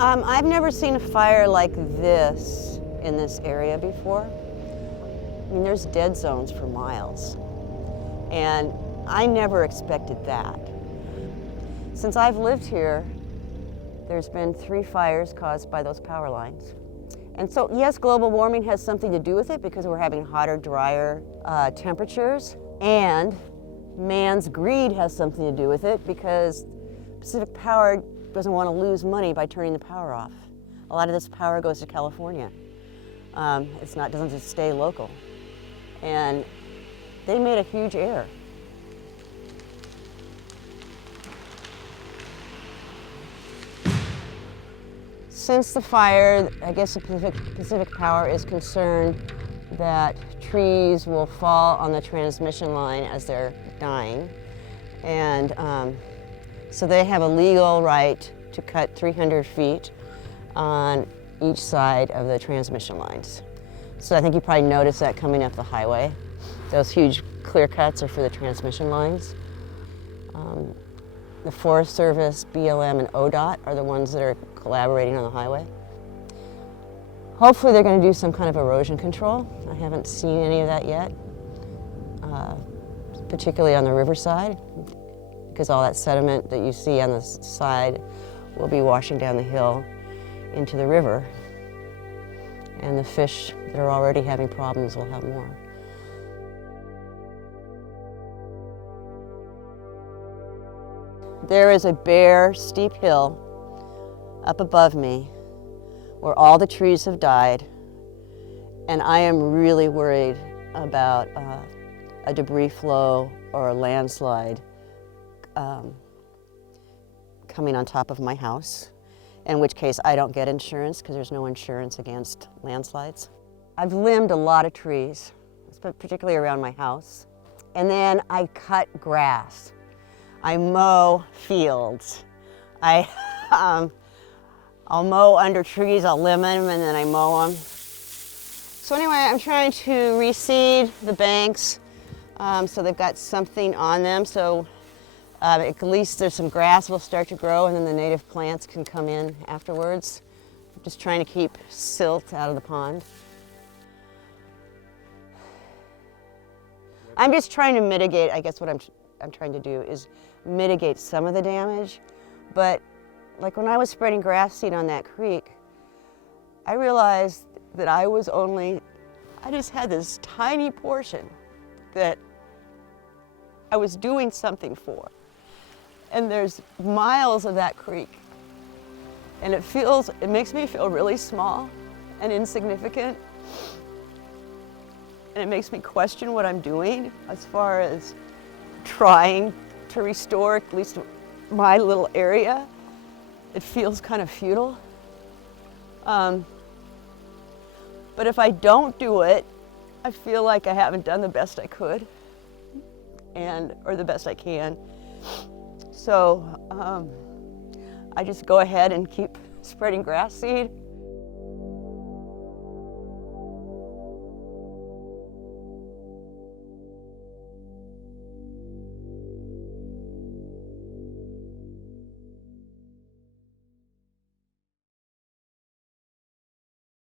I've never seen a fire like this in this area before. I mean, there's dead zones for miles, and I never expected that. Since I've lived here, there's been 3 fires caused by those power lines. And so, yes, global warming has something to do with it because we're having hotter, drier temperatures, and man's greed has something to do with it because Pacific Power doesn't want to lose money by turning the power off. A lot of this power goes to California. Doesn't just stay local. And they made a huge error. Since the fire, I guess the Pacific Power is concerned that trees will fall on the transmission line as they're dying. And so they have a legal right to cut 300 feet on each side of the transmission lines. So I think you probably noticed that coming up the highway. Those huge clear cuts are for the transmission lines. The Forest Service, BLM, and ODOT are the ones that are collaborating on the highway. Hopefully they're going to do some kind of erosion control. I haven't seen any of that yet, particularly on the riverside, because all that sediment that you see on the side will be washing down the hill into the river. And the fish that are already having problems will have more. There is a bare, steep hill up above me where all the trees have died, and I am really worried about a debris flow or a landslide coming on top of my house, in which case I don't get insurance because there's no insurance against landslides. I've limbed a lot of trees, particularly around my house, and then I cut grass. I mow fields. I'll mow under trees, I'll limb them, and then I mow them. So anyway, I'm trying to reseed the banks so they've got something on them, so at least there's some grass will start to grow, and then the native plants can come in afterwards. I'm just trying to keep silt out of the pond. I'm just trying to mitigate, I guess what I'm trying to do is mitigate some of the damage, but like when I was spreading grass seed on that creek, I realized that I just had this tiny portion that I was doing something for. And there's miles of that creek. And it makes me feel really small and insignificant. And it makes me question what I'm doing as far as trying to restore at least my little area. It feels kind of futile. But if I don't do it, I feel like I haven't done the best I could or the best I can. So I just go ahead and keep spreading grass seed